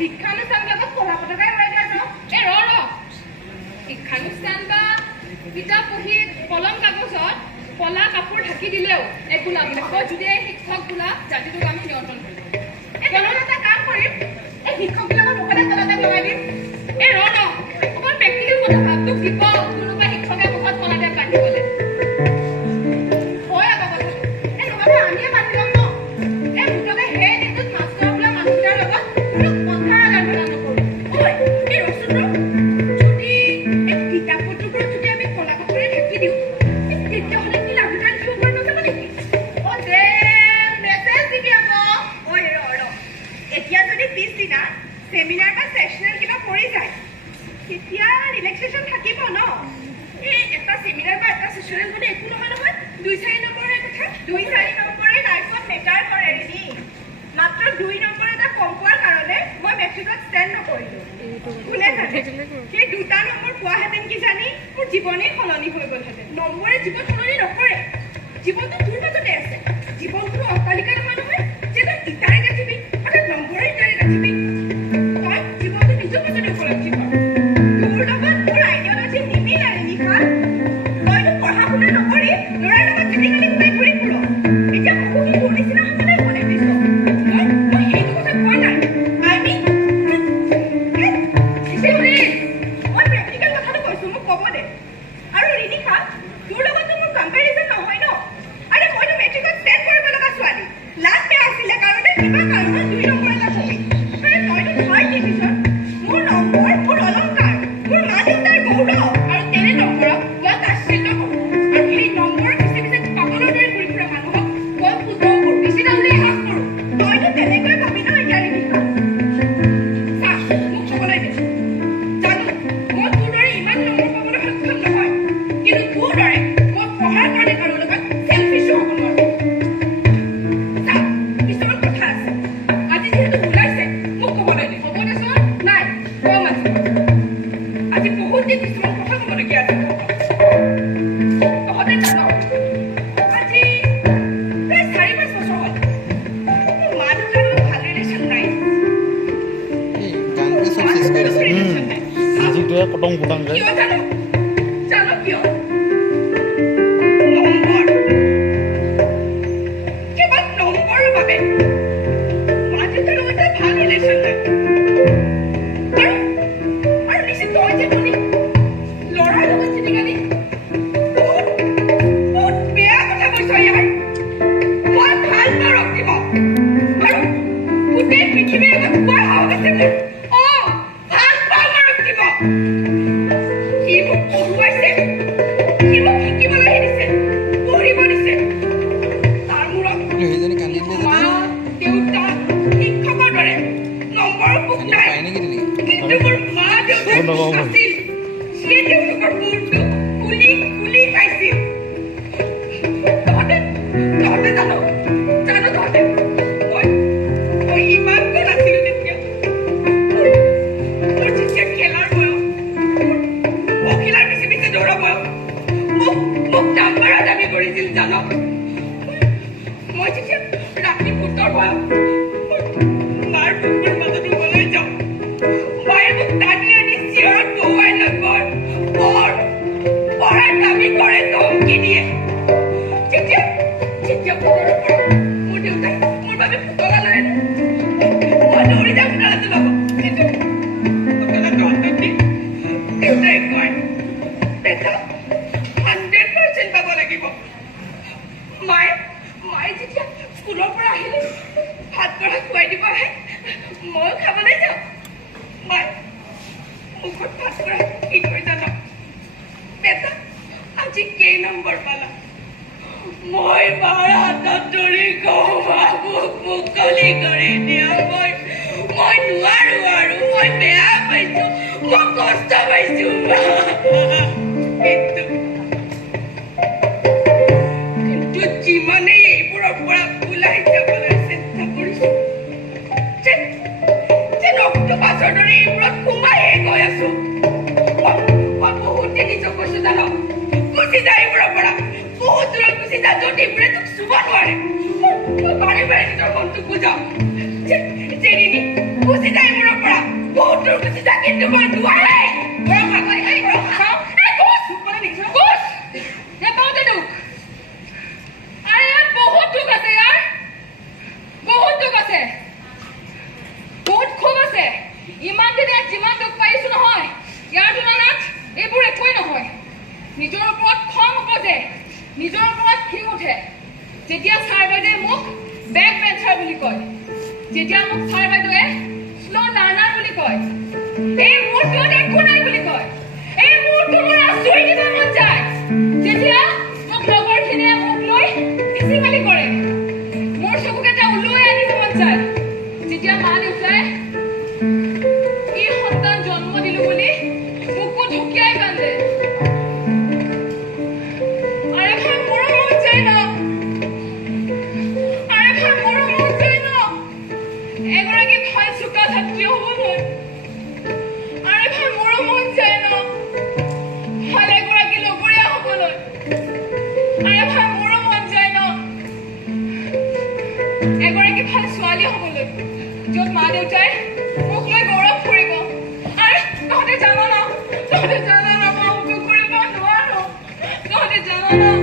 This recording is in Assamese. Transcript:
শিক্ষানুষ্ঠানবিলাকত পঢ়া পতাকাই উৰাই দিয়া ন এই ৰ শিক্ষানুষ্ঠান বা কিতাপ পঢ়ি কলম কাগজত কলা কাপোৰ ঢাকি দিলেও একো লাভ নহয় যদি এই শিক্ষক বোলা জাতিটোক আমি নিয়ন্ত্ৰণ কৰিব এটা কাম কৰিম এই শিক্ষকবিলাকৰ মুখতে কলা দাগ লগাই দিম এই ৰ অকণ প্ৰেক্টিকেল কথা ভাব তোক দিব কোনোবা শিক্ষকে মুখত কলা দাগ বান্ধিবলৈ হয় আকৌ কথাটো এই লগতে আমিয়ে বান্ধি ল'ম ন এই মুঠতে সেই দিনটোত মাষ্টৰ বোলা মানুহকেইটাৰ লগত কোনো কথা আলোচনা নকৰোঁ ঐ এই ৰচোন যদি এই কিতাপ পত্ৰবোৰ যদি আমি কলা কাপোৰে ঢাকি দিওঁ তেতিয়াহ'লে কি লাভ লিখিব পৰা নাযাব নেকি অ দে মেছেজ দিবি আকৌ ঐ ৰ এতিয়া যদি পিছদিনা চেমিনাৰ বা ছেশ্যনেল কিবা পৰি যায় তেতিয়া ৰিলেক্সেশ্যন থাকিব ন এই এটা চেমিনাৰ বা এটা ছেশ্যনেল মানে একো নহয় 2-4 নম্বৰৰ কথা 2-4 নম্বৰে লাইফত মেটাৰ কৰে ৰেডি মাত্ৰ 2 নম্বৰ এটা কম পোৱাৰ কাৰণে মই মেট্ৰিকত ষ্টেণ্ড নকৰিলোঁ কোনে জানে সেই 2টা নম্বৰ পোৱাহেঁতেন কি জানি মোৰ জীৱনেই সলনি হৈ গ'লহেঁতেন নম্বৰে জীৱন সলনি নকৰে জীৱনটো তোৰ মাজতে আছে জীৱনটো অট্টালিকা নহয় যে তই ইটাৰে গাঁঠিবি অৰ্থাৎ নম্বৰে ইটাৰে গাঁঠিবি তই জীৱনটো নিজৰ মাজতে উপলব্ধি কৰ তোৰ লগত মোৰ আইডিয়লজি নিমিলে নিশা তইতো পঢ়া শুনা নকৰি ল'ৰাৰ লগত আজিকালি ঘূৰি ঘূৰি ফুৰ এতিয়া মোকো কি মোৰ নিচিনা হ'বলৈ মনে দিছ মই সেইটো কথা কোৱা নাই আই মিন মই প্ৰেক্টিকেল কথাটো কৈছোঁ মোক ক'ব দে আৰু ৰিনিশা তোৰ লগততো মোৰ কম্পেৰিজন নহয় ন আৰে মইতো মেট্ৰিকত ষ্টেণ্ড কৰিব লগা ছোৱালী লাজ বেয়া আছিলে কাৰণে কিবা কাৰণত 2 নম্বৰ এটা কমি আৰে তইতো হয় ডিভিজন মোৰ নম্বৰ মোৰ অলংকাৰ মোৰ মা দেউতাৰ গৌৰৱ আৰু তেনে নম্বৰক মই তাচ্ছিল্য কৰোঁ আৰু সেই নম্বৰৰ পিছে পিছে পাগলৰ দৰে ঘূৰি ফুৰা মানুহক মই পুতৌ কৰোঁ নিচিনা উলিয়াই হাস কৰোঁ তইতো তেনেকৈ ভাবি ন এতিয়া ৰিনিশা চা মোক ক'বলৈ দে জানো মই তোৰ দৰে ইমান নম্বৰ পাবলৈ সক্ষম নহয় কিন্তু তোৰ দৰে মই পঢ়াৰ কাৰণে কাৰো লগত চেলফিছো হ'ব নোৱাৰোঁ চা কিছুমান কথা আছে আজি যিহেতু ওলাইছে মোক ক'বলৈ দে হ'ব দেচোন নাই কম আজি বহুত দিন কিছুমান কথা ক'বলগীয়া আছে তহঁতে জান আজি প্ৰায় 4-5 বছৰ হ'ল মোৰ মা দেউতাৰ লগত ভাল ৰিলেশ্যন নাই ৰিলেশ্যন নাই কটং কুটাং কিয় জানো কিয় নম্বৰ কেৱল নম্বৰৰ বাবে মা দেউতাৰ লগত ভাল ৰিলেশ্যন নাই আৰু নিশ্চয় তই যে কলি ল'ৰাৰ লগত আজিকালি বহুত বেয়া কথা কৈছ ইয়াৰ মই ভাল পাওঁ ৰক্তিম আৰু গোটেই পৃথিৱীৰ লগত কোৱাৰ সাহস আছে মোৰ ভাল পাওঁ মই ৰক্তিম সি মোক পঢ়ুৱাইছে সি মোক শিকিবলৈ দিছে পঢ়িব দিছে তাৰ মূৰত মা দেউতা শিক্ষকৰ দৰে নম্বৰ পোক নাই কিন্তু মোৰ মা দেউতাই আছিল সিয়ে তেওঁলোকৰ মূৰটো খুলি খুলি খাইছিল তহঁতে জানো তহঁতে মই ইমান কোন আছিলোঁ তেতিয়া মোৰ যেতিয়া খেলাৰ বয়স পখিলাৰ পিছে পিছে দৌৰা বয়স মোক ডাম্বাৰা দাবী কৰিছিল জান মই যেতিয়া ৰাতি ভূতৰ বয়স মাৰ বুকুৰ মাজত শুবলৈ যাওঁ মায়ে মোক টানি আনি চিঞৰত বহুৱাই লৈ পঢ়াৰ দাবী কৰে ধমকি দিয়ে যেতিয়া ভূতৰৰ পৰা মোৰ দেউতাই মোৰ বাবে পুতলা লৈ আনে মই দৌৰি যাওঁ পুতলাটো ল'ব কিন্তু পুতলাটো হাতত দি দেউতাই কয় বেটা 100% পাব লাগিব মায়ে যেতিয়া স্কুলৰ পৰা আহিলে ভাত বঢ়া খুৱাই দিব আহে ময়ো খাবলৈ যাওঁ মায়ে মুখত ভাত বঢ়া কি কৈ জান বেটা আজি কেই নম্বৰ পালা মই মাৰ হাতত ধৰি কওঁ মা মোক মুকলি কৰি দিয়া মই নোৱাৰো আৰু মই বেয়া পাইছোঁ মই কষ্ট পাইছোঁ কিন্তু যিমানেই এইবোৰৰ পৰা ওলাই যাবলৈ চেষ্টা কৰিছোঁ যেন অক্টোপাছৰ দৰে এইবোৰত সোমাইহে গৈ আছোঁ মই বহুত দিন নিজক কৈছোঁ জানো গুচি যা এইবোৰৰ পৰা বহুত দূৰত গুচি যা য'ত এইবোৰে তোক চুব নোৱাৰে মই বাৰে বাৰে নিজৰ মনটোক বুজাওঁ যে ৰিনি গুচি যা এইবোৰৰ পৰা ভতিজা কিন্তু মই নোৱাৰে গৰম ভাগৰ এই গৰম খাওঁ এই কোচ কোচ নেপাওঁতে দুখ আৰু ইয়াত বহুত দুখ আছে ইয়াৰ বহুত দুখ আছে বহুত খুব আছে ইমান দিনে যিমান দুখ পাইছো নহয় ইয়াৰ তুলনাত এইবোৰ একোৱেই নহয় নিজৰ ওপৰত খং উপজে নিজৰ ওপৰত খিং উঠে যেতিয়া ছাৰ বাইদেৱে মোক বেক বেঞ্চাৰ বুলি কয় যেতিয়া মোক ছাৰ বাইদেৱে স্ল' লাৰ্ণাৰ বুলি কয় এই মূৰটোত একো নাই বুলি কয় এই মূৰটো মোৰ আচুৰি দিব মন যায় যেতিয়া মোক লগৰখিনিয়ে মোক লৈ পিছিমালি কৰে মোৰ চকুকেইটা ওলাই আনিব মন যায় যেতিয়া মা দেউতাই ই সন্তান জন্ম দিলো বুলি মোকো ঢকিয়াই কান্দে আৰে ভাই মোৰো মন যায় ন আৰে ভাই মোৰো মন যায় ন এগৰাকী ভাল চোকা ছাত্ৰী হ'বলৈ আৰে ভাই মোৰো মন যায় ন ভাল এগৰাকী লগৰীয়া হ'বলৈ আৰে ভাই মোৰো মন যায় ন এগৰাকী ভাল ছোৱালী হ'বলৈ য'ত মা দেউতাই মোক লৈ গৌৰৱ কৰিব আৰু তহঁতে জান ন মই কৰিব নোৱাৰো তহঁতে জান ন